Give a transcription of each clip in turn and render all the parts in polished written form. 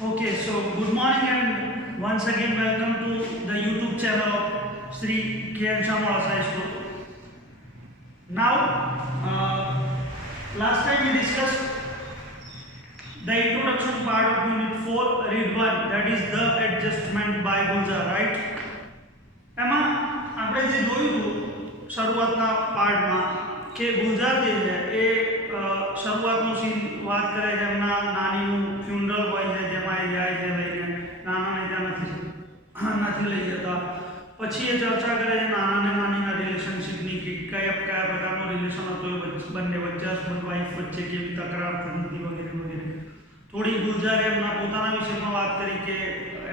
Okay, so good morning and once again welcome to the YouTube channel of Sri K.N. Shamala High School. Now, last time we discussed the introduction part of Unit 4, Read 1, that is the adjustment by Gulzar, right? એમાં આપણે જે જોયું હતું શરૂઆતના પાર્ટમાં કે ગુલજાર જે છે એ શરૂઆતનો સીન વાત કરે છે એમના નાનીનું ફ્યુનરલ હોય છે જેમાં એ જાય છે લઈને નાનાને ત્યાં નથી લઈ જતા. પછી એ ચર્ચા કરે છે નાનાને નાનીના રિલેશનશીપની કે કયા પ્રકારનો રિલેશન હતો એ બંને વચ્ચે હસબન્ડ વાઈફ વચ્ચે કેવી તકરાર થતી હતી વગેરે વગેરે. થોડી ગુલજારે એમના પોતાના વિષયમાં વાત કરી કે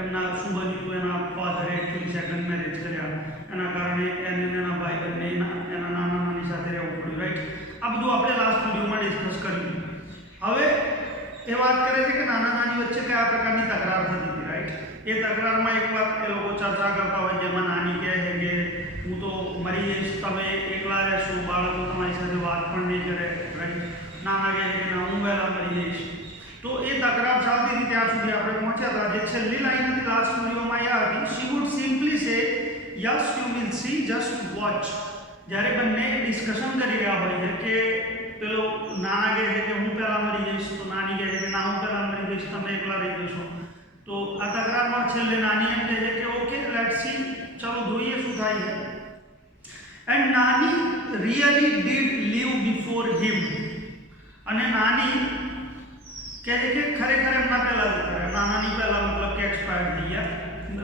એમના શું બન્યું હતું એના ફાધરે એકચ્યુઅલી સેકન્ડ મેરેજ કર્યા એના કારણે એને એના ભાઈ બંને એના નાના નાની સાથે રહેવું પડ્યું, રાઈટ? આ બધું આપણે લાસ્ટ વિડીયોમાં ડિસ્કસ કર્યું. હવે એ વાત કરે છે કે નાના નાની વચ્ચે કયા પ્રકારની તકરાર થતી હતી, રાઈટ? એ તકરારમાં એક વાત એ લોકો ચર્ચા કરતા હોય જેમાં નાની કહે છે કે હું તો મરી જઈશ, તમે એકલા રહેશો, બાળકો તમારી સાથે વાત પણ નહીં કરે, રાઈટ? નાના કહે છે કે ના હું વહેલા મરી જઈશ. तो ये तकरार चालती थी त्यार सुधी आपणे पहोंच्या था. जे छेल्ली लाइन थी लास्ट वीडियोमां आ हती, शी वुड सिम्पली से yes you will see just watch. જ્યારે બંને ડિસ્કશન કરી રહ્યા હોય છે કે પેલો નાના કહે છે કે હું પહેલા મરી જઈશ, તો નાની કહે છે કે ના હું પહેલા મરી જઈશ, તમે એકલા રહી જશો. તો આ તકરારમાં છેલ્લે નાની એમ કહે છે કે ઓકે લેટ્સ સી, ચલો જોઈએ શું થાય છે. એન્ડ નાની રિયલી ડીડ લીવ બિફોર હિમ. અને નાની कहते कि खरेखर एमना पहला जता रहे, नाना पहला मतलब कि एक्सपायर थी गया,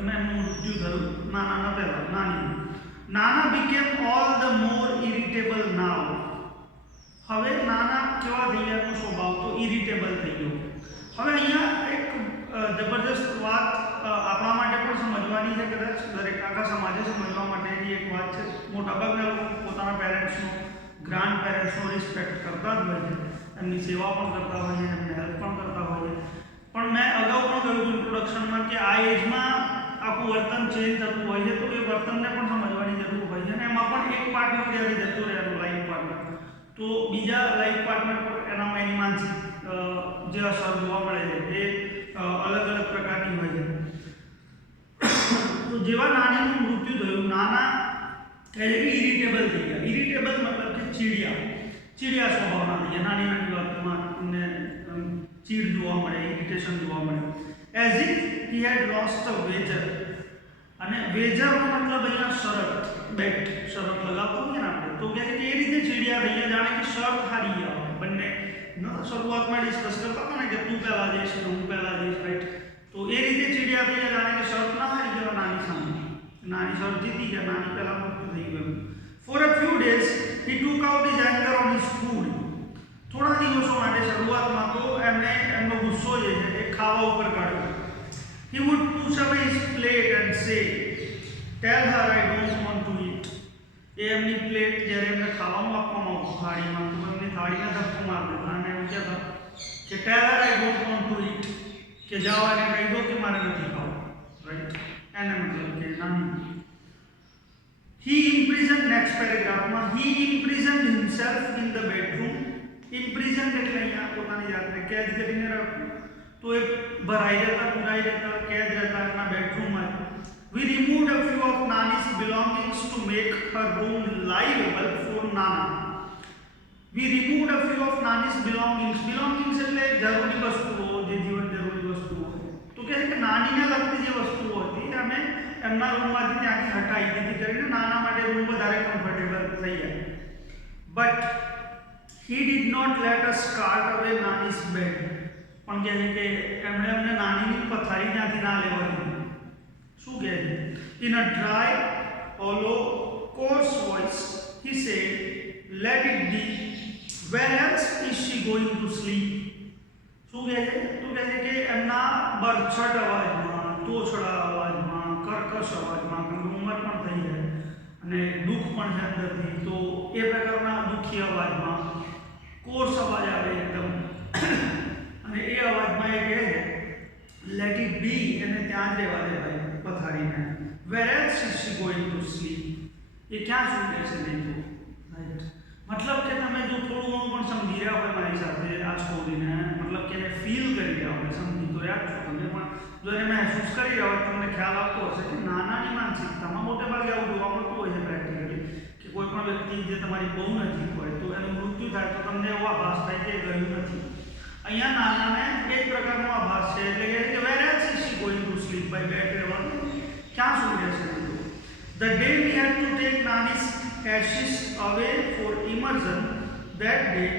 मैं मृत्यु थયું नाना पहला नानी. नाना became all the more irritable now. હવે નાના કેવા થઈ ગયા એનો સ્વભાવ તો ઇરિટેબલ થઈ ગયો. હવે અહીંયા એક જબરદસ્ત વાત આપણા માટે પણ સમજવાની છે, કદાચ દરેક આખા સમાજે સમજવા માટેની એક વાત છે. મોટાભાગના લોકો પોતાના પેરેન્ટ્સનો ગ્રાન્ડ પેરેન્ટ્સનો રિસ્પેક્ટ કરતા જ હોય છે, એમની સેવા પણ કરતા હોય છે, એમને હેલ્પ પણ કરતા હોય છે. પણ મેં અગાઉ પણ કહ્યું હતું ઇન્ટ્રોડક્શનમાં કે આ એજમાં આખું વર્તન ચેન્જ થતું હોય છે, તો એ વર્તનને પણ સમજવાની જરૂર હોય છે. અને એમાં પણ એક પાર્ટનર જ્યારે જતો રહે એનો લાઈફ પાર્ટનર, તો બીજા લાઈફ પાર્ટનર પર એનામાં એની માનસિક જે અસર જોવા મળે છે એ અલગ અલગ પ્રકારની હોય છે. તો જેવા નાનીનું મૃત્યુ થયું, નાના કહે છે કે ઇરિટેબલ થઈ ગયા. ઇરિટેબલ મતલબ કે ચીડિયા સ્વભાવના થઈ ગયા. નાની નાની વાતમાં એમને ચીડ જોવા મળે, ઇરિટેશન જોવા મળે. As if he had lost a wager. અને વેજરનો મતલબ અહીંયા શરત, બેટ શરત લગાવતો હોય ને આપણે, તો કહે છે કે એ રીતે ચીડિયા થઈ ગયા જાણે કે શરત હારી ગયા હોય બંને. શરૂઆતમાં ડિસ્કસ કરતા હતા ને કે તું પહેલા જઈશ કે હું પહેલા જઈશ, રાઈટ? તો એ રીતે ચીડિયા થઈ ગયા જાણે કે શરત ના હારી ગયા નાની સામે. નાની શરત જીતી ગયા, નાની પહેલા મૃત્યુ થઈ ગયું. For a few days he took out his anger on his food. થોડા દિવસો માટે શરૂઆતમાં તો એમને એમનો ગુસ્સો જે છે એ ખાવા ઉપર કાઢ્યો. He would push away his plate and say, tell her I don't want to eat. એ એમની પ્લેટ જ્યારે એમને ખાવાનું આપવામાં આવતું થાળીમાં, તો એમની થાળીને ધક્કો માર દેતા અને એમ કહેતા કે tell her I don't want to eat, કે જાઓ એને કહી દો કે મારે નથી ખાવું, રાઈટ? એને મતલબ કે નાની. He imprisoned, next paragraph માં, he imprisoned himself in the bedroom. Imprisoned એટલે અહીંયા પોતાની જાતને કેદ કરીને રાખ્યું. તો એ ભરાઈ જતા, પુરાઈ જતા, કેદ રહેતા એના બેડરૂમમાં. We removed a few of Nani's belongings to make her room livable for Nana. We removed a few of Nani's belongings. Belongings એટલે જરૂરી વસ્તુઓ, જે જીવન જરૂરી વસ્તુઓ. તો કહે છે કે નાનીને લગતી જે વસ્તુઓ હતી અમે એમના રૂમમાંથી ત્યાંથી હટાવી દીધી કરીને નાના માટે રૂમ વધારે કમ્ફર્ટેબલ થઈ જાય. But he did not let us cart away Nani's bed. પણ કહે છે કે એમણે અમને નાનીની પથારી ત્યાંથી ના લેવા દીધી. શું કહે છે? In a dry, hollow, coarse voice he said, let it be. Where else is she going to sleep? શું કહે છે? તો કહે છે કે એમના બરછટ અવાજમાં, તોછડા અવાજમાં, કર્કશ અવાજમાં, કારણ કે ઉંમર પણ થઈ જાય અને દુઃખ પણ છે અંદરથી, તો એ પ્રકારના દુઃખી અવાજમાં કોર્સ અવાજ આવે એકદમ. અને એ અવાજમાં એ કહે છે લેટ ઇટ બી, એને ત્યાં જ રહેવા દે ભાઈ પથારીને. Where else is she going to sleep. એ ક્યાં સૂઈ જશે નહીં તો, રાઈટ? मतलब કે તમે જો થોડું ઘણું પણ સમજી રહ્યા હોય મારી સાથે આ સ્ટોરીને, मतलब કે એને ફીલ કરી રહ્યા હોય, સમજી તો જોયા છો તમે પણ જો એને મહેસૂસ કરી રહ્યો તમને ખ્યાલ આવતો હશે કે નાનાની માનસિકતામાં મોટે ભાગે આવું જોવા મળતું હોય છે પ્રેક્ટિકલી કે કોઈ પણ વ્યક્તિ જે તમારી બહુ નજીક હોય તો એનું મૃત્યુ થાય તો તમને એવો આભાસ થાય કે ગયું નથી. અહીંયા નાનાને એક પ્રકારનો આભાસ છે એટલે કે where else is she going to sleep by bed રહેવાનું ક્યાં સુઈ રહેશે. The day we had to take Nani's ashes away for immersion, that day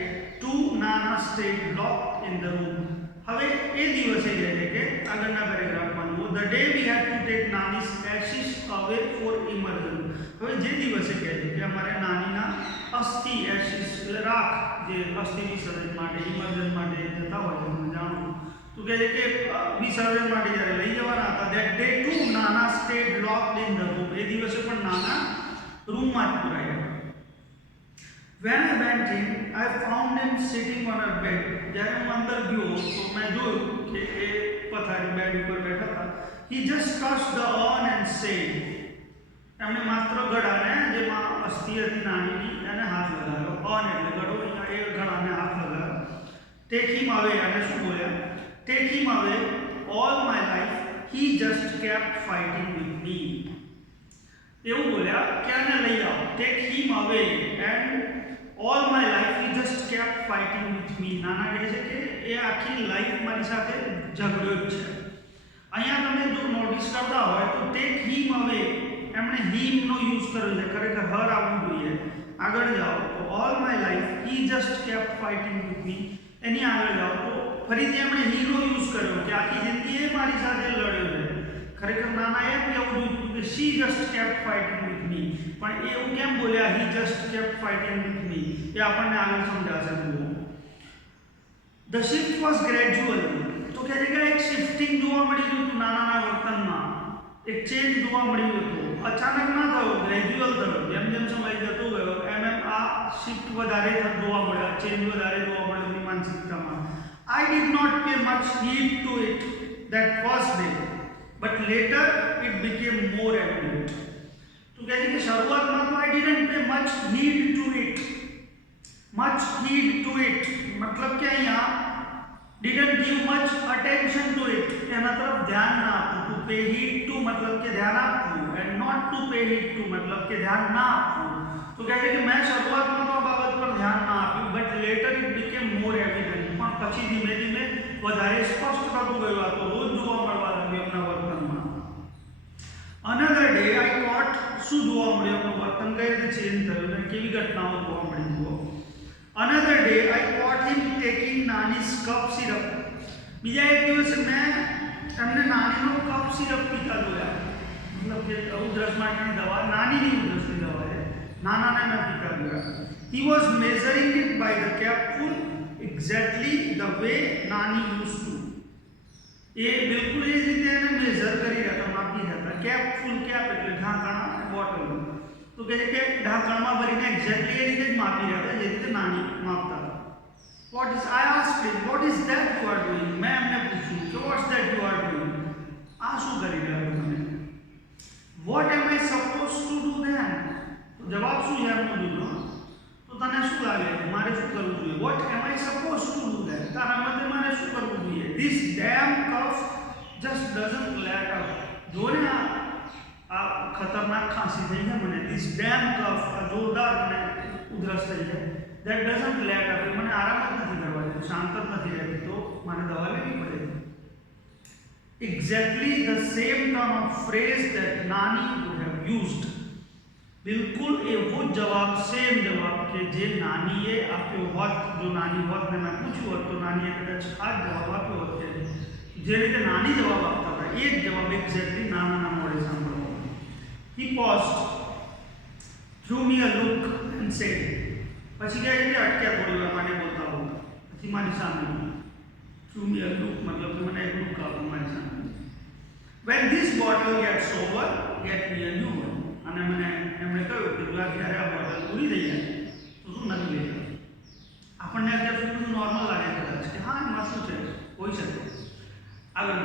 two Nana stayed locked in the room. હવે એ દિવસે કહે છે કે આગળના પેરેગ્રાફમાં જુઓ the day we had to take Nani's ashes away for immersion. હવે જે દિવસે કહે છે કે અમારે નાનીના અસ્થિ એશિસ એટલે રાખ જે અસ્થિ વિસર્જન માટે ઇમર્જન માટે જતા હોય છે તમે જાણો તો કહે છે કે વિસર્જન માટે જ્યારે લઈ જવાના હતા that day two Nana stayed locked in the room. એ દિવસે પણ નાના રૂમમાં જ પુરાયા. When I went in, I found him sitting on a bed. જ્યારે હું અંદર ગયો તો મેં જોયું કે એ પથારી બેડ ઉપર બેઠા હતા. He just touched the urn and said, એમણે માત્ર ગળાને જેમાં અસ્થિ હતી નાનીની એને હાથ લગાવ્યો. અર્ન એટલે ગળો, અહીંયા એ ગળાને હાથ લગાવ્યો. Take him away, અને શું બોલ્યા? Take him away. All my life he just kept fighting with me. એવું બોલ્યા કે આને લઈ આવો. Take him away and all my life he just kept fighting with me. નાના કહે છે કે એ આખી લાઈફ મારી સાથે ઝઘડ્યો જ છે. અહીંયા તમે જો નોટિસ કરતા હોય તો ટેક હિમ અવે એમણે હિમ નો યુઝ કર્યો છે, ખરેખર હર આવવું જોઈએ. આગળ જાઓ તો all my life he just kept fighting with me. એની આગળ જાઓ તો ફરીથી એમણે હી નો યુઝ કર્યો કે આખી જિંદગી એ મારી સાથે લડ્યો છે. ખરેખર નાના એમ કહેવું જોઈતું કે she just kept fighting with me, પણ એ એવું કેમ બોલ્યા he just kept fighting with me એ આપણને આગળ સમજાશે. The shift was gradual. તો કહે છે કે એક શિફ્ટિંગ જોવા મળી રહ્યું હતું નાનાના વર્તનમાં, એક ચેન્જ જોવા મળ્યું હતું. અચાનક ના થયો, ગ્રેજ્યુઅલ થયો. જેમ જેમ સમય જતો ગયો એમ એમ આ શિફ્ટ વધારે જોવા મળ્યા, ચેન્જ વધારે જોવા મળ્યો એની માનસિકતામાં. I did not pay much heed to it that first day, but later it became more evident. તો કહે છે કે શરૂઆતમાં તો I didn't pay much heed to it. Much heed to it મતલબ કે અહીંયા didn't give much attention to it, એના તરફ ધ્યાન ના આપવું. to pay heed to મતલબ કે ધ્યાન આપવું and not to pay heed to મતલબ કે ધ્યાન ના આપવું. તો કહે છે કે મેં શરૂઆતમાં તો આ બાબત પર ધ્યાન ના આપ્યું, but later it became more evident. પણ પછી ધીમે ધીમે વધારે સ્પષ્ટ થતું ગયું. આ તો રોજ જોવા મળવા લાગ્યું એમના વર્તનમાં. Another day I caught શું જોવા મળ્યું એમનું વર્તન કઈ રીતે ચેન્જ થયું અને કેવી ઘટનાઓ જોવા મળી જુઓ. Another day I caught him taking Nani's cough syrup. બીજા એક દિવસે મેં એમને નાનીનો કફ સિરપ પીતા જોયા. મતલબ કે ઉધરસ માટેની દવા, નાનીની ઉધરસની દવા છે, નાનાને મેં પીતા જોયા. He was measuring it by the capful exactly the way Nani used to. એ બિલકુલ એ જ રીતે એને મેઝર કરી રહ્યા હતા, માપી રહ્યા હતા. કેપફુલ, કેપ એટલે ઢાંકણા, બોટલ. તો કહે છે કે ઢાંકણમાં ભરીને એક્ઝેક્ટલી એ રીતે જ માપી રહ્યા હતા જે રીતે નાની માપતા હતા. What is, I asked him, what is that you are doing? मैं हमने पूछूं कि what's that you are doing? आ शू करी रहा हो तुमने? What am I supposed to do then? तो जवाब शू है हमने दियो. तो तने शू लागे? मारे शू करવું જોઈએ? What am I supposed to do then? तारा मते मारे शू करવું જોઈએ? This damn cough just doesn't let up. जो ने आ खतरनाक खांसी થઈ છે મને. This damn cough આ જોરદાર મને ઉધરસ થઈ છે. That doesn't let up. મને આરામ જ નથી કરવા દેતું, શાંત જ નથી રહેતી, તો મને દવા લેવી પડે. Exactly the same turn of phrase that Nani would have used. बिल्कुल एवो जवाब, सेम जवाब के जे नानीए आप्यो होत. जो नानी होत ने मैं पूछ्યું હોત તો નાનીએ કદાચ આ જવાબ આપ્યો હોત કે જે રીતે નાની જવાબ આપતા હતા એ જ જવાબ એક્ઝેક્ટલી નાનાના મોઢે સાંભળવો. He paused, threw me a look and said. પછી કહે છે અટક્યા થોડી વાર માટે બોલતા હો. પછી મારી સામે threw me a look મતલબ કે મને એક લુક આપ્યો મારી સામે. When this bottle gets over, get me a new one. અને મને એમણે કહ્યું કે જ્યારે આ બોટલ પૂરી થઈ જાય તો શું નવી લઈ જાવ. આપણને અત્યારે બધું નોર્મલ લાગે કદાચ કે હા એમાં શું છે, હોઈ શકે. આગળ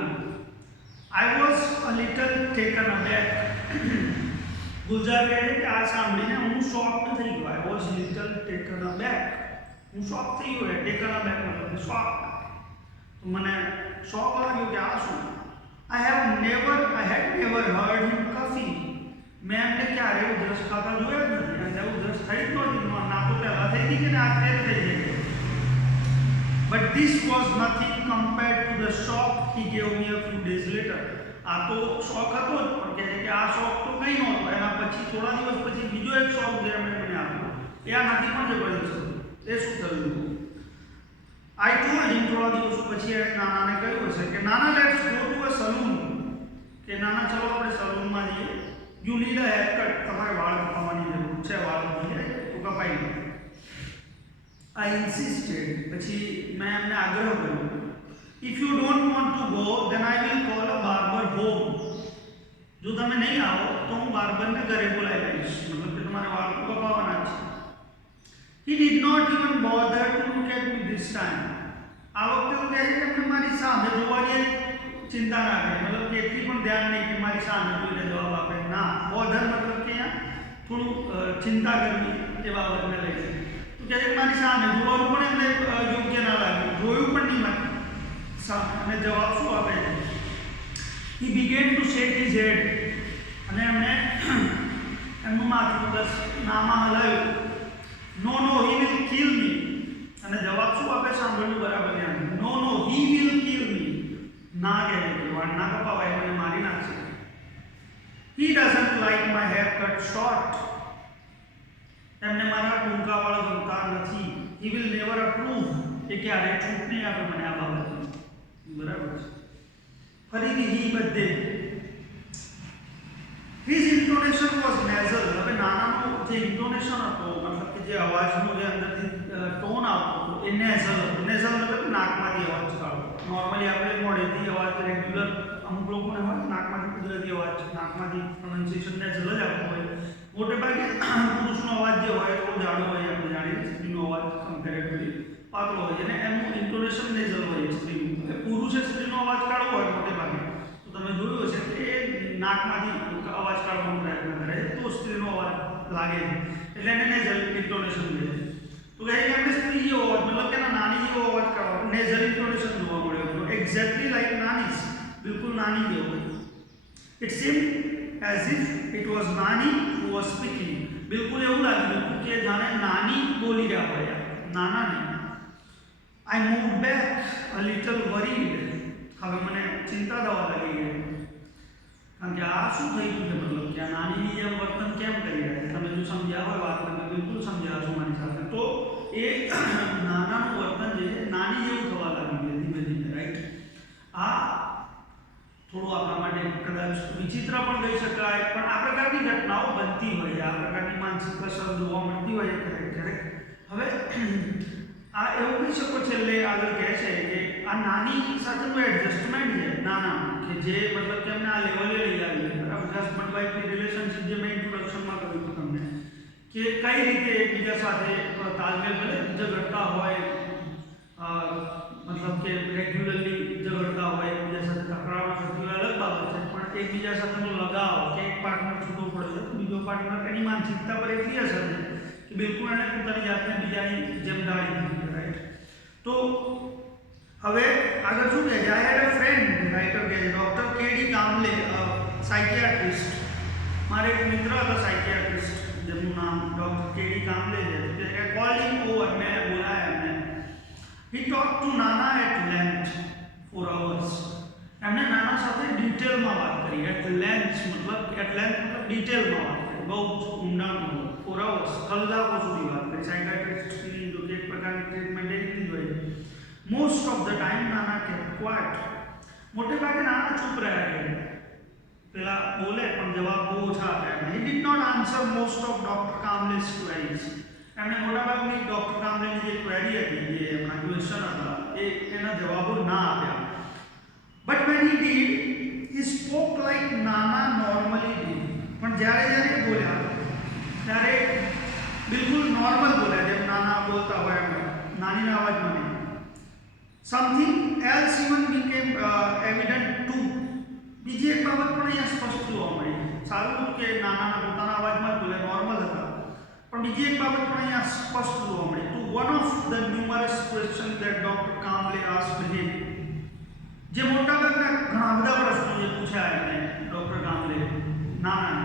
I was a little taken aback. ગુલજાર કહે છે કે આ સાંભળીને હું શોક્ડ થઈ ગયો. I was little taken aback. હું શોક થઈ ગયો. ટેકન અબેક મતલબ શોક. મને શોક લાગ્યો કે આ શું. I had never heard him coughing. મેં એમને ક્યારે ઉધરસ ખાતા જોયા જ નથી, અને ઉધરસ થઈ જ નહોતી, ના તો પહેલા થઈ ગઈ કે ના અત્યારે થઈ જાય. But this was nothing compared to the shock he gave me a few days later. આ તો શોક હતો જ, પણ કહે છે કે આ શોક તો કંઈ નહોતો. એના પછી થોડા દિવસ પછી બીજો એક શોક જે એમણે મને આપ્યો, એ આનાથી પણ જબરદસ્ત હતો. એ શું થયું? I told him, થોડા દિવસ પછી એણે નાનાને કહ્યું હશે કે નાના, let's go to a salon, કે નાના ચલો આપણે સલૂનમાં જઈએ. યુ નીડ અ હેરકટ, તમારે વાળ કપાવવાની જરૂર છે, વાળ તો કપાઈ ગયો. I insisted, પછી મેં એમને આગ્રહ કર્યો. If you don't want to go, then I will call a barber home. જો તમે નહીં આવો તો હું બાર્બરને ઘરે બોલાવી લઈશ, મતલબ કે તમારે વાળ કપાવવાના છે. He did not even bother to look at me this time. આ વખતે તો કહે છે કે એમને મારી સામે જોવાની ચિંતા ના કરે, મતલબ કે એટલી પણ ધ્યાન નહીં કે મારી સામે જોઈને જવાબ આપે. ના, બોધર મતલબ કે થોડું ચિંતા કરવી એ બાબતને લઈ છે. તો કહે છે કે મારી સામે જોવાનું પણ એમને યોગ્ય ના લાગ્યું, જોયું પણ નહીં મારી સામે. અને જવાબ શું આપે છે? He began to shake his head. અને એમણે એમનું માથું બસ નામાં હલાવ્યું. No, he will kill me. અને જવાબ શું આપે? સાંભળ્યું બરાબર ધ્યાન. No, he will kill me. ના કહે કે વાળ ના કપાવાય, મને મારી નાખશે. He doesn't like my hair cut short. એમને મારા ટૂંકા વાળ ગમતા નથી. He will never approve. એ ક્યારેય છૂટ નહીં આપે મને આ બાબતની. બરાબર છે. ફરીથી હી બધે. His intonation was nasal. હવે નાનાનો જે ઇન્ટોનેશન હતો, મતલબ કે જે અવાજનો જે અંદરથી ટોન આવતો હતો, એ નેઝલ હતો. નેઝલ મતલબ નાકમાંથી અવાજ કાઢવો. નોર્મલી આપણે મોઢેથી અવાજ રેગ્યુલર, અમુક લોકોને હોય નાકમાંથી કુદરતી અવાજ, નાકમાંથી પ્રોનાઉન્સિએશન નેઝલ જ આવતું હોય. મોટે ભાગે પુરુષનો અવાજ જે હોય થોડો જાડો હોય, આપણે જાણીએ. સ્ત્રીનો અવાજ કમ્પેરેટિવલી પાતળો હોય, અને એનું ઇન્ટોનેશન નેઝલ હોય સ્ત્રીનું. એટલે પુરુષે સ્ત્રીનો અવાજ કાઢવો હોય મોટે ભાગે તો તમે જોયું હશે કે એ નાકમાંથી અવાજ કાઢવાનો પ્રયત્ન કરે તો સ્ત્રીનો અવાજ લાગે છે, એટલે એને નેઝલ ઇન્ટોનેશન કહે છે. તો કહે કે આપણે સ્ત્રી જેવો અવાજ, મતલબ કે નાની જેવો અવાજ કાઢવાનો, નેઝલ ઇન્ટોનેશન જોવા મળ્યો. એક્ઝેક્ટલી લાઈક નાનીસ, બિલકુલ નાની જેવો. It seemed as if it was નાની હુ વોઝ સ્પીકિંગ. બિલકુલ એવું લાગ્યું કે જાણે નાની બોલી રહ્યા હોય, નાના નહીં. I moved back a little worried. હવે મને ચિંતા થવા લાગી ગઈ, કારણ કે આ શું થઈ ગયું છે, મતલબ કે આ નાનીની જેમ વર્તન કેમ કરી રહ્યા છે. તમે જો સમજ્યા હોય વાત, તમે બિલકુલ સમજ્યા છો મારી સાથે, તો એ નાનાનું વર્તન જે છે નાની જેવું થવા લાગ્યું છે ધીમે ધીમે. રાઈટ. આ થોડું આપણા માટે કદાચ વિચિત્ર પણ કહી શકાય, પણ આ પ્રકારની ઘટનાઓ બનતી હોય, આ પ્રકારની માનસિક અસર જોવા મળતી હોય ક્યારેક. હવે આ એવું કહી શકો છેલ્લે આગળ કહે છે કે આ નાની સાથેનું એડજસ્ટમેન્ટ છે નાના, કે જે મતલબ કે અમને આ લેવલે લઈ આવી છે. બરાબર. હસબન્ડ વાઇફની રિલેશનશિપ જે મેં ઇન્ટ્રોડક્શનમાં કહ્યું હતું તમને, કે કઈ રીતે એકબીજા સાથે તાલમેલ, ભલે ઝઘડતા હોય, મતલબ કે રેગ્યુલરલી ઝઘડતા હોય, એકબીજા સાથે તકરાર કરતી હોય અલગ બાબત છે, પણ એકબીજા સાથેનો લગાવ, કે એક પાર્ટનર છૂટો પડે છે તો બીજો પાર્ટનર એની માનસિકતા પર એટલી અસર છે કે બિલકુલ એને પોતાની જાતને બીજાની જેમ ધારી દીધી. રાઈટ. તો હવે આગળ શું કહે છે? આઈ હેડ અ ફ્રેન્ડ, રાઇટર કહે છે, ડૉક્ટર કેડી કામલે, સાયકિયાટ્રિસ્ટ. મારે એક મિત્ર હતો સાયકિયાટ્રિસ્ટ, જેમનું નામ ડૉક્ટર કેડી કામલે છે. કોલિંગ ઓવર, મેં બોલાયા એમને. હી ટોક ટુ નાના એટ લેન્થ ફોર અવર્સ. એમને નાના સાથે ડિટેલમાં વાત કરી. એટ લેન્થ મતલબ ડિટેલમાં વાત કરી, બહુ ઊંડાણમાં. ફોર અવર્સ, કલાકો સુધી વાત કરી. સાયકિયાટ્રિસ્ટની જો એક પ્રકારની ટ્રીટમેન્ટ એ રીતની જ હોય. મોસ્ટ ઓફ ધ ટાઈમ નાના કેપ્ટ ક્વાઇટ. મોટે ભાગે નાના ચૂપ રહ્યા કરે, પેલા બોલે પણ જવાબ બહુ ઓછા આપ્યા. He did not answer most of doctor Kamlesh queries. એમણે મોટાભાગની ડોક્ટર કામલેની જે ક્વેરી હતી, જે એમના ક્વેશ્ચન હતા, એના જવાબો ના આપ્યા. But when he did, he spoke like નાના નોર્મલી ડીડ. પણ જ્યારે બોલ્યા ત્યારે બિલકુલ નોર્મલ બોલ્યા, જેમ નાના બોલતા હોય એમ, નાનીના અવાજમાં નહીં. Something else even became evident too. બીજી એક બાબત પણ અહીંયા સ્પષ્ટ જોવા મળી. સારું હતું કે નાના પોતાના અવાજમાં બોલે, નોર્મલ હતા, પણ બીજી એક બાબત પણ અહીંયા સ્પષ્ટ જોવા મળી. To one of the numerous questions that Dr. Kamble asked him, જે મોટાભાગના ઘણા બધા પ્રશ્નો જે પૂછ્યા એમને ડૉક્ટર કામલે નાના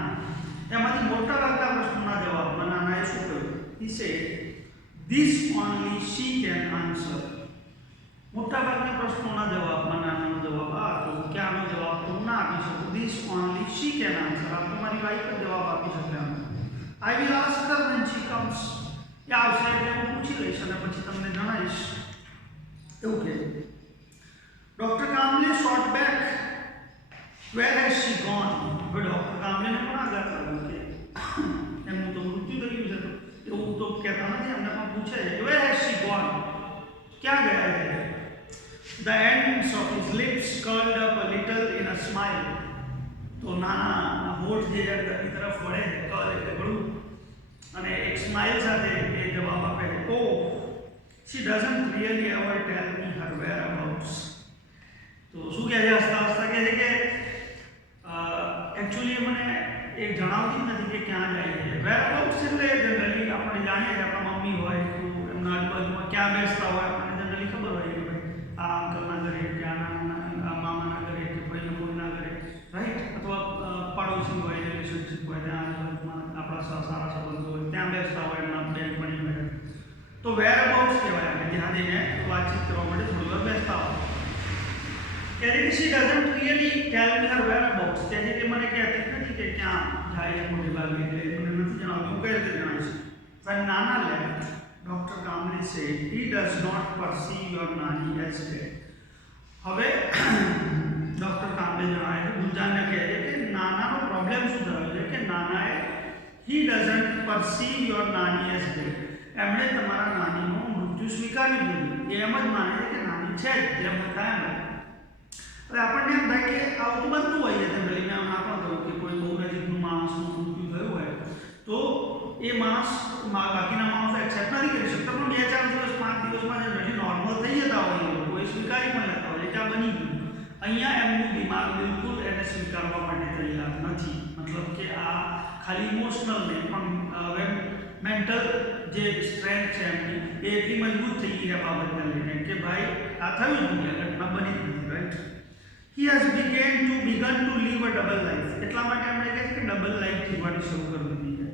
એમાંથી મોટાભાગના પ્રશ્નોના જવાબમાં નાનાએ શું કહ્યું? He said, "This only she can answer." મોટાભાગના પ્રશ્નોના જવાબમાં નાનાનો જવાબ આ હતો કે આનો જવાબ તો ના આપી શકું. This only she can answer. આપ તમારી વાઈફ જ જવાબ આપી શકે આનો. I will ask her when she comes. એ આવશે એટલે હું પૂછી લઈશ અને પછી તમને જણાવીશ એવું કે doctor Kamle shot back, where has she gone? હવે ડૉક્ટર કામલેને પણ આઘાત કર્યો કે એમનું તો મૃત્યુ થઈ ગયું છે, તો એવું તો કહેતા નથી, એમને પણ પૂછે છે where has she gone? ક્યાં ગયા છે? The ends of his lips curled up a little in a smile. તો નાના હોઠ જે અંદરની તરફ વળે છે, કર્લ એટલે ગળું, અને એક સ્માઇલ સાથે એ જવાબ આપે છે, oh, she doesn't really ever tell me her whereabouts. તો શું કહે છે? હસતા હસતા કહે છે કે એકચ્યુઅલી મને એ જણાવતી જ નથી કે ક્યાં જાય છે. whereabouts એટલે જનરલી આપણે જાણીએ કે આપણા મમ્મી હોય તો એમના આજુબાજુમાં ક્યાં બેસતા હોય આપણને જનરલી ખબર હોય કે ભાઈ આ અંકલના ઘરે કે આ મામાના ઘરે કે ભાઈ કોઈના ઘરે, રાઈટ? અથવા પાડોશી હોય, રિલેશનશીપ હોય, ત્યાં આપણા સારા સંબંધો હોય ત્યાં બેસતા હોય એમના બેનપણી હોય, તો whereabouts કહેવાય આપણે જ્યાં જઈને વાતચીત કરવા માટે થોડી વાર બેસતા હોય. કહે છે કે she doesn't really tell me her whereabouts. કહે છે કે મને કહેતી નથી કે ક્યાં જાય મોટે ભાગે, એટલે મને નથી જણાવતું, હું કઈ રીતે જણાવીશ? When Nana left, Dr. Kamble said, he does not perceive your Nani as dead. હવે ડૉક્ટર કામલે જણાવે છે, ગુંજાને કહે છે કે નાનાનો પ્રોબ્લેમ શું થયો છે કે નાનાએ he doesn't perceive your Nani as dead. એમણે તમારા નાનીનું મૃત્યુ સ્વીકાર્યું નથી. એ એમ જ માને છે કે નાની છે જ, જેમ હતા એમ. હવે આપણને એમ થાય કે આવું તો બનતું હોય છે જનરલી. મેં ના પણ કહ્યું કે કોઈ બહુ નજીકનું માણસનું મૃત્યુ થયું હોય તો એ માણસ બાકીના માણસો એક્સેપ્ટ નથી કરી શકતા, પણ 2-4 દિવસ 5 દિવસમાં જનરલી નોર્મલ થઈ જતા હોય એ લોકો, એ સ્વીકારી પણ લેતા હોય કે આ બની ગયું. અહીંયા એમનું દિમાગ બિલકુલ એને સ્વીકારવા માટે તૈયાર નથી. મતલબ કે આ ખાલી ઇમોશનલ નહીં પણ મેન્ટલ જે સ્ટ્રેન્થ છે એમની એ એટલી મજબૂત થઈ ગઈ આ બાબતને લઈને કે ભાઈ આ થયું જ નથી, ઘટના બની જ નથી, right? He has begun to live a double life. એટલા માટે એમણે કહે છે કે ડબલ લાઈફ જીવવાની શરૂ કરી દીધી છે.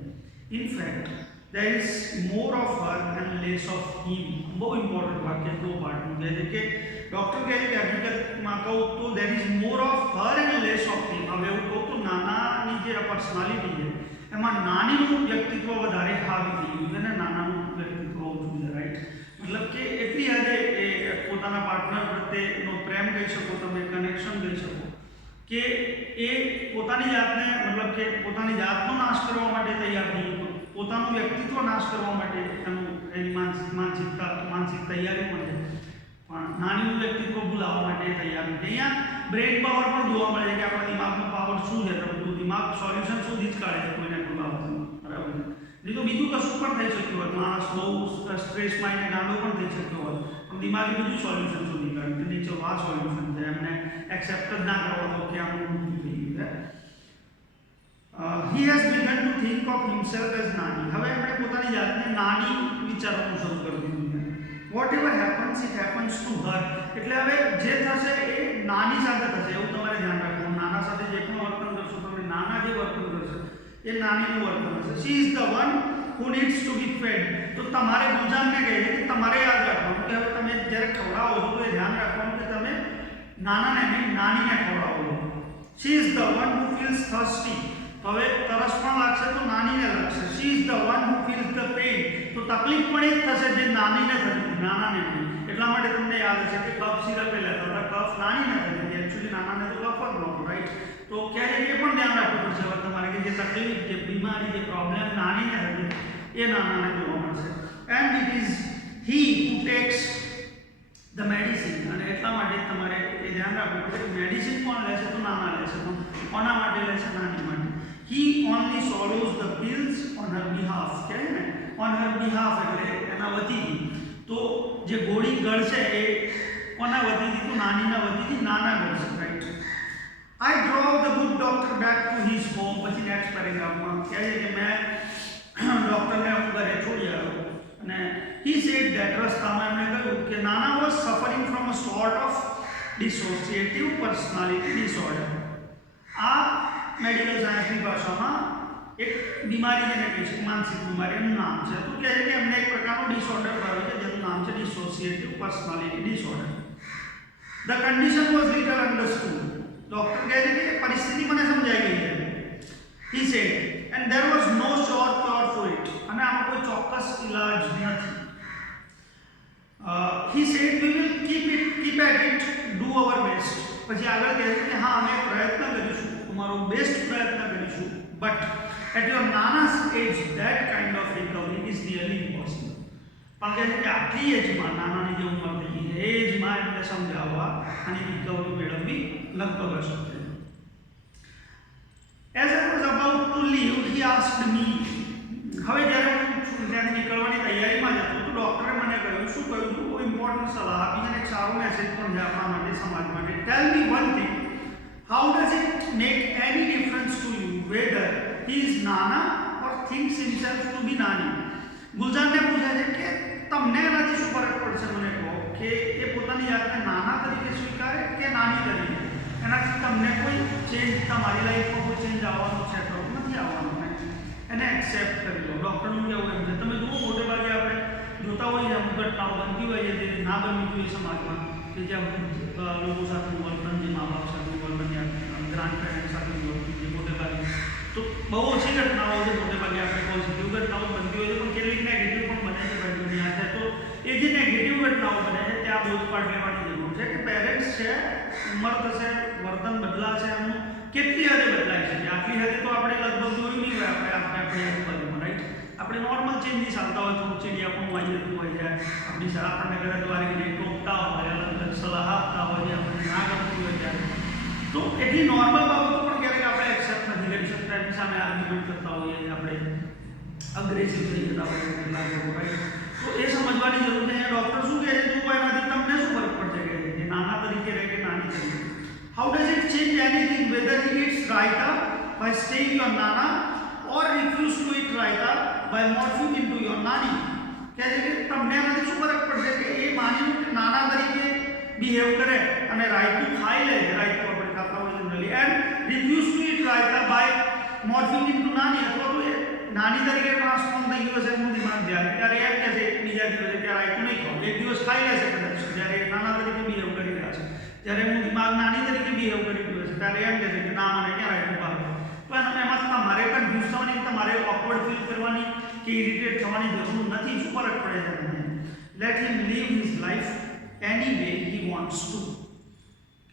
In fact, there is more of her and less of him. બહુ ઇમ્પોર્ટન્ટ વાક્ય તો પાર્ટનું કહે છે કે ડૉક્ટર કહે છે કે હકીકતમાં કહું તો there is more of her and less of him. હવે એવું કહું તો નાનાની જે પર્સનાલિટી છે એમાં નાનીનું વ્યક્તિત્વ વધારે હાવી થઈ ગયું છે અને નાનાનું વ્યક્તિત્વ ઓછું છે, રાઈટ? મતલબ કે એટલી હદે એ પોતાના પાર્ટનર પ્રત્યેનો પ્રેમ કહી શકો, તમે કનેક્શન કહી શકો કે એ પોતાની જાતને મતલબ કે પોતાની જાતનો નાશ કરવા માટે તૈયાર થઈ ગયો, પોતાનું વ્યક્તિત્વ નાશ કરવા માટે એની માનસિક તૈયારી પણ છે, પણ નાનીનું વ્યક્તિત્વ ભૂલાવવા માટે તૈયાર નથી. અહીંયા બ્રેન પાવર પણ જોવા મળે છે કે આપણા દિમાગનો પાવર શું છે, તો બધું દિમાગ સોલ્યુશન સુધી જ કાઢે છે કોઈને કોઈ બાબતનું, બરાબર છે? નહીં તો બીજું કશું પણ થઈ શક્યું હોય, માણસ બહુ સ્ટ્રેસમાં એને ગાંડો પણ થઈ શક્યો હોય, પણ દિમાગે બીજું સોલ્યુશન શોધી કાઢ્યું કે નીચે આ સોલ્યુશન છે, એમને એક્સેપ્ટ જ ના કરવા દો કે આનું મૃત્યુ થઈ ગયું છે. He has begun to think of himself as નાની. હવે એમણે પોતાની જાતને નાની વિચારવાનું શરૂ કરી દીધું છે. Whatever happens, it happens to her. એટલે હવે જે થશે એ નાની સાથે થશે એવું તમારે ધ્યાન રાખવું. નાના સાથે જે પણ વર્તન કરશો તમે, નાના જે વર્તન કરશે એ નાનીનું વર્તન હશે. She is the one who needs to be fed. તો તમારે ગુંજાનને કહે છે કે તમારે યાદ રાખવાનું કે હવે તમે જ્યારે ખવડાવો છો તો એ ધ્યાન રાખવાનું કે તમે નાનાને નહીં નાનીને ખવડાવો. She is the one who feels thirsty. તો હવે તરસ પણ લાગશે તો નાનીને લાગશે. She is the one who feels the pain. તો તકલીફ પણ એ જ થશે જે નાનીને થતી, નાનાને નહીં. એટલા માટે તમને યાદ હશે કે કફ સિરપ લેતા હતા, કફ નાનીને થતી હતી, એકચ્યુઅલી નાનાને તો કફ જ નહોતો, રાઈટ? તો ક્યારેક એ પણ ધ્યાન રાખવું પડશે હવે તમારે કે જે તકલીફ, જે બીમારી, જે પ્રોબ્લેમ નાનીને હતી એ નાનાને જોવા મળશે. And it is he who tax the medicine. અને એટલા માટે તમારે એ ધ્યાન રાખવું પડશે કે મેડિસિન કોણ લેશે તો નાના લેશે, તો કોના માટે લેશે? નાની માટે. He only swallows the pills on her behalf. કહે ને on her behalf એટલે એના વતીથી. તો જે ગોળી ગળશે એ કોના વતીથી? તો નાનીના વતીથી નાના ગળશે, right? I drove the good doctor back to his home. પછી નેક્સ્ટ પેરેગ્રાફમાં કહે છે કે મેં ડૉક્ટરને હું ઘરે છોડી આવ્યો અને he said that રસ્તામાં એમણે કહ્યું કે નાના was suffering from a sort of dissociative personality disorder. આ મેડિકલ સાયન્સની ભાષામાં એક બીમારી જેને કહે છે માનસિક બીમારી એનું નામ છે. તો કહે છે કે એમને એક પ્રકારનો ડિસઓર્ડર આવે છે જેનું નામ છે dissociative personality disorder. The condition was little understood. Doctor કહે છે કે પરિસ્થિતિ મને સમજાઈ ગઈ છે. He said and there was no sure cure for it. અને આનો કોઈ ચોક્કસ ઇલાજ નથી. he said we will keep at it, do our best. પછી આગળ કહે છે કે હા અમે પ્રયત્ન કરીશું, અમારો બેસ્ટ પ્રયત્ન કરીશું, but at your nana's age that kind of recovery is nearly impossible. પણ કહે છે કે આટલી એજમાં, નાનાની જે ઉંમર થઈ ગઈ છે એ એજમાં એમને સમજાવવા અને રિકવરી મેળવવી લગભગ અશક્ય. As I was about to leave, he asked me. હવે જ્યારે હું ત્યાંથી નીકળવાની તૈયારીમાં જ હતો તો ડૉક્ટરે મને કહ્યું, શું કહ્યું, બહુ ઇમ્પોર્ટન્ટ સલાહ આપી અને એક સારો મેસેજ પણ છે આપણા માટે, સમાજ માટે. Tell me one thing, how does it make any difference to you whether he is nana or thinks himself to be nani. ગુલજારને પૂછે છે કે તમને એનાથી શું ફરક પડશે, મને કહો, કે એ પોતાની જાતને નાના તરીકે સ્વીકારે કે નાની તરીકે. એનાથી તમને કોઈ ચેન્જ, તમારી લાઈફમાં કોઈ ચેન્જ આવવાનો છે તો નથી આવવાનો, એને એક્સેપ્ટ કરી લો. ડૉક્ટરનું કેવું એમ છે, તમે જુઓ મોટે ભાગે આપણે જોતા હોઈએ અમુક ઘટનાઓ બનતી હોય છે જે ના બનવી જોઈએ સમાજમાં, કે જ્યાં લોકો સાથેનું વર્તન, જે મા બાપ સાથેનું વર્તન, યા ગ્રાન્ડ પેરેન્ટ સાથેનું વર્તન, જે મોટે ભાગે તો બહુ ઓછી ઘટનાઓ છે, મોટે ભાગે આપણે પોઝિટિવ ઘટનાઓ બનતી હોય છે, પણ કેટલીક નેગેટિવ પણ બને છે ભાઈ દુનિયા છે. તો એ જે નેગેટિવ ઘટનાઓ બને છે ત્યાં બોધપાઠ લેવાની જરૂર છે કે પેરેન્ટ્સ છે, ઉંમર થશે, વર્તન બદલાશે, એમનું કેટલી હદે બદલાય છે. આટલી હદે તો આપણે લગભગ જોયું નહીં હોય આપણે આપણી આજુબાજુમાં, રાઈટ? આપણે નોર્મલ ચેન્જીસ આવતા હોય, થોડું ચીડિયાપણું આવી જતું હોય છે, આપણી આપણને ઘરે દ્વારી ટોકતા હોય, અલગ અલગ સલાહ આપતા હોય, આપણને ના ગમતી હોય ત્યારે, તો એટલી નોર્મલ બાબતો પણ ક્યારેક આપણે એક્સેપ્ટ નથી કરી શકતા, એની સામે આર્ગ્યુમેન્ટ કરતા હોઈએ, આપણે અગ્રેસિવ થઈ જતા હોઈએ કેટલાક લોકો, રાઈટ? તો એ સમજવાની જરૂર છે. ડૉક્ટર શું કહે છે, જો એનાથી તમને શું ફરક પડશે કે નાના તરીકે રહે કે નાની તરીકે. How does it change anything whether he eats raita by staying your nana or refuse to eat raita by morphing into your nani? કહે છે કે તમને એનાથી શું ફરક પડશે કે એ માની કે નાના તરીકે બિહેવ કરે અને રાયતું ખાઈ લે, રાયતું આપણે ખાતા હોય generally, and refuse to eat raita by morphing into nani, અથવા તો એ નાની તરીકે ટ્રાન્સફોર્મ થઈ ગયો છે એનું દિમાગ જ્યારે ત્યારે એમ કહે છે બીજા દિવસે કે રાયતું નહીં ખાવ, એક દિવસ ખાઈ લેશે કદાચ જ્યારે નાના તરીકે બિહેવ કરી રહ્યા છે, જ્યારે એનું દિમાગ નાની તરીકે બિહેવ કરી રહ્યું છે ત્યારે એમ કહે છે કે ના મને ક્યાં રાયતું ભાવે. તો એમાં તમારે કન્ફ્યુઝ થવાની, તમારે ઓકવર્ડ ફીલ કરવાની કે ઇરિટેટ થવાની જરૂર નથી. શું ફરક પડે છે તમને? Let him live his life any way he wants to.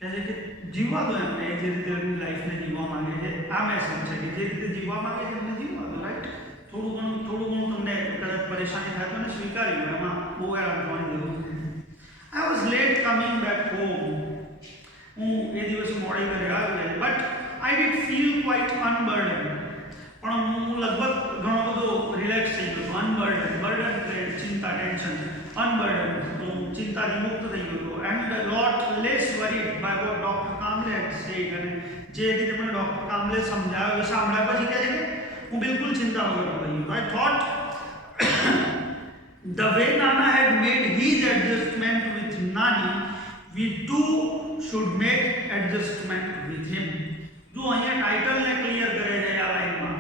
કહે છે કે જીવવા દો એમને જે રીતે એમની લાઈફને જીવવા માંગે છે. આ મેસેજ છે કે જે રીતે જીવવા માંગે છે એમને જીવવા દો, રાઈટ? થોડું ઘણું તમને કદાચ પરેશાની થાય તો એને સ્વીકારી લો, એમાં બહુ હેરાન થવાની જરૂર નથી. I was late coming back home. હું એ દિવસે મોડે ઘરે આવ્યો, but I did feel quite unburden. પણ હું લગભગ ઘણો બધો રિલેક્સ થઈ ગયો હતો. અનબર્ડન, બર્ડન એટલે ચિંતા, ટેન્શન, અનબર્ડન, હું ચિંતાથી મુક્ત થઈ ગયો હતો. And lot less worried by what doctor Kamle had said. અને જે રીતે મને ડૉક્ટર કામલે સમજાવ્યો એ સાંભળ્યા પછી કહે છે કે હું બિલકુલ ચિંતા વગર થઈ ગયો. I thought the way Nana had made his adjustment with Nani, we too should make adjustment with him. જો અહીંયા ટાઇટલને ક્લિયર કરે છે આ લાઈનમાં,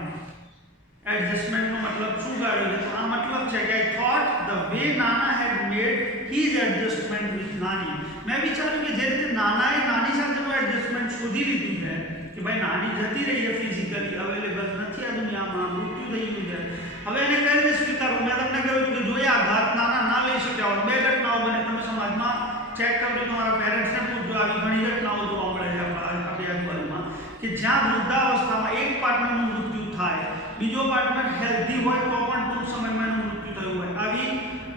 એડજસ્ટમેન્ટનો મતલબ શું કાઢ્યો છે? તો આ મતલબ છે કે આઈ થોટ ધ વે નાના હેડ મેડ હિઝ એડજસ્ટમેન્ટ વિથ નાની. મેં વિચાર્યું કે જે રીતે નાનાએ નાની સાથેનું એડજસ્ટમેન્ટ શોધી લીધું છે કે ભાઈ નાની જતી રહી છે, ફિઝિકલી અવેલેબલ નથી આ દુનિયામાં, મૃત્યુ થઈ ગયું છે, હવે એને કઈ રીતે સ્વીકારવું? મેં તમને કહ્યું કે જો એ આઘાત નાના ના લઈ શક્યા હોય, બે ઘટનાઓ બને, તમે સમાજમાં ચેક કરજો, તમારા પેરેન્ટ્સને પૂછજો, આવી ઘણી ઘટનાઓ જોવા મળે છે આપણી આજુબાજુમાં કે જ્યાં વૃદ્ધાવસ્થામાં એક પાર્ટનરનું મૃત્યુ થાય, બીજો પાર્ટનર હેલ્ધી હોય તો પણ ટૂંક સમયમાં એનું મૃત્યુ થયું હોય. આવી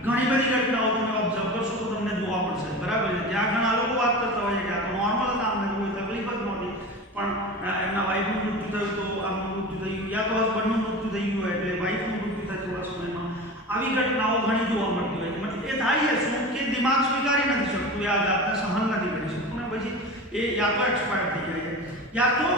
ઘણી બધી ઘટનાઓ તમે ઓબ્ઝર્વ કરશો તો તમને જોવા મળશે, બરાબર છે? જ્યાં ઘણા લોકો વાત કરતા હોય છે કે આ તો નોર્મલ હતા, અમને કોઈ તકલીફ જ નહોતી, પણ એમના વાઈફનું મૃત્યુ થયું તો આમનું મૃત્યુ થયું, યા તો હસબન્ડનું મૃત્યુ થઈ ગયું હોય એટલે વાઈફનું મૃત્યુ થાય થોડા સમયમાં. આવી ઘટનાઓ ઘણી જોવા મળતી હોય છે. મતલબ એ થાય છે શું કે દિમાગ સ્વીકારી નથી શકતું, એ આઘાતને સહન નથી કરી શકતું, ને પછી એ યા તો એક્સપાયર થઈ જાય છે, યા તો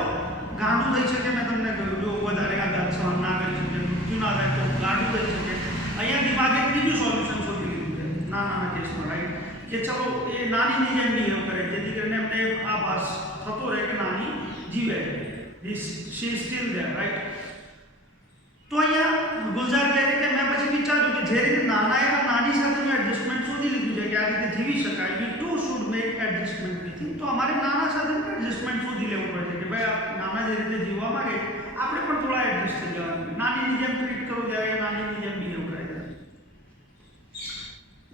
ગાંડું થઈ શકે. મેં તમને કહ્યું જો વધારે આઘાત સહન ના કરી શકે, મૃત્યુ ના થાય તો ગાંડું થઈ શકે. અહીંયા દિમાગે ત્રીજું સોલ્યુશન શોધી લીધું છે નાના કેસમાં, રાઈટ? કે ચલો એ નાનીની જેમ બિહેવ કરે જેથી કરીને એમને આભાસ થતો રહે કે નાની જીવે she is still there right. તો અહીંયા ગુલઝાર કહે છે કે મેં પછી વિચાર્યું કે જે રીતે નાનાએ નાની સાથેનું એડજસ્ટમેન્ટ શોધી લીધું છે કે આ રીતે જીવી શકાય, we too should make adjustment with him. તો અમારે નાના સાથેનું એડજસ્ટમેન્ટ શોધી લેવું પડે કે ભાઈ આ નાના જે રીતે જીવવા માંગે આપણે પણ થોડા એડજસ્ટ થઈ જવાનું, નાનીની જેમ ટ્રીટ કરો જ્યારે નાનીની જેમ બિહેવ કરે.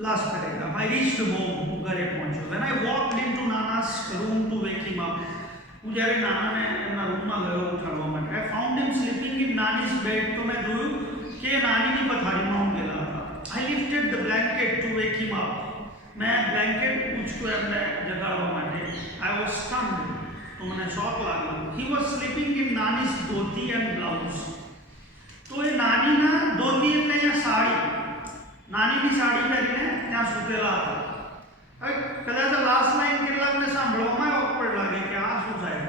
Last paragraph. I reached home. ઘરે પહોંચ્યો. When I walked into Nana's room to wake him up. હું જ્યારે નાનાને એમના રૂમમાં ગયો ઉઠાડવા માટે. I found him sleeping in Nani's bed. તો મેં જોયું કે નાનીની પથારીમાં ઊંઘેલા હતા. I lifted the blanket to wake him up. મેં બ્લેન્કેટ ઊંચક્યો એમને જગાડવા માટે. I was stunned. તો મને શોક લાગ્યો. He was sleeping in Nani's dhoti and blouse. તો એ નાનીના ધોતી એટલે અહીંયા સાડી, નાનીની સાડી પહેરીને ત્યાં સૂતેલા હતા. હવે કદાચ લાસ્ટ લાઈન કેટલાકને સાંભળવામાં ઓકવર્ડ લાગે કે આ શું થાય.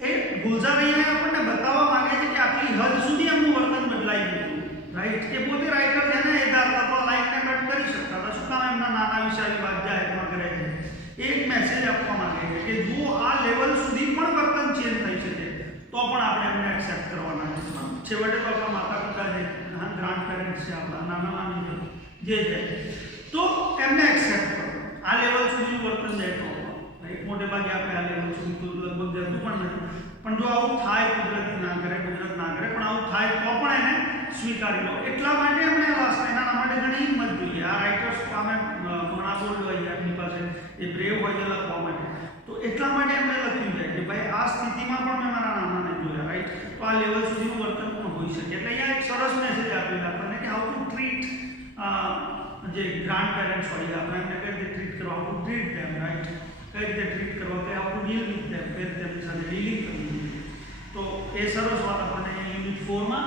એ ગુલઝાર અહીંયા આપણને બતાવવા માંગે છે કે આટલી હદ સુધી એમનું વર્તન બદલાઈ ગયું રાઈટ. એ પોતે રાઇટર છે ને એ ધારતા તો લાઈનને કટ કરી શકતા હતા, શું કામ એમના નાના વિષય વાત જાહેરમાં કરે છે. એક મેસેજ આપવા માંગે છે કે જો આ લેવલ સુધી પણ વર્તન ચેન્જ થઈ શકે તો પણ આપણે એમને એક્સેપ્ટ કરવાના છે. છેવટે તો આપણા માતા પિતા છે, ગ્રાન્ડ પેરેન્ટ્સ છે, આપણા નાના નાની જે છે, તો એમને એક્સેપ્ટ કરો. આ લેવલ સુધીનું વર્તન જાય તો રાઈટ. મોટે ભાગે આપણે આ લેવલ સુધી તો લગભગ જતું પણ નથી, પણ જો આવું થાય કુદરત ના કરે, કુદરત ના કરે પણ આવું થાય તો પણ એને સ્વીકારી લો. એટલા માટે એમણે એના માટે ઘણી હિંમત જોઈએ. આ રાઇટર્સ અમે ઘણા બોલ્ડ હોય એમની પાસે, એ બ્રેવ હોય છે લખવા માટે. તો એટલા માટે એમણે લખ્યું છે કે ભાઈ આ સ્થિતિમાં પણ મેં મારા નાનાને જોયા રાઈટ. તો આ લેવલ સુધીનું વર્તન પણ હોઈ શકે. એટલે અહીંયા એક સરસ મેસેજ આપેલા આપણને કે હાઉ ટુ ટ્રીટ જે ગ્રાન્ડ પેરેન્ટ્સ હોય આપણે એમને કઈ રીતે ટ્રીટ કરવા, how to treat them right, કઈ રીતે ટ્રીટ કરવા, કે how to deal with them, કઈ રીતે એમની સાથે ડીલિંગ કરવી. તો એ સરસ વાત આપણને યુનિટ 4 માં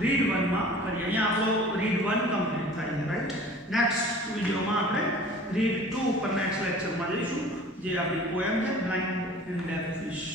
રીડ 1 માં કરીએ. અહીંયા આપણો રીડ 1 કમ્પ્લીટ થાય છે રાઈટ. નેક્સ્ટ વિડીયોમાં આપણે રીડ 2 પર નેક્સ્ટ લેક્ચરમાં જઈશું, જે આપણી પોએમ છે બ્લાઇન્ડ એન્ડ ડેફ ફિશ.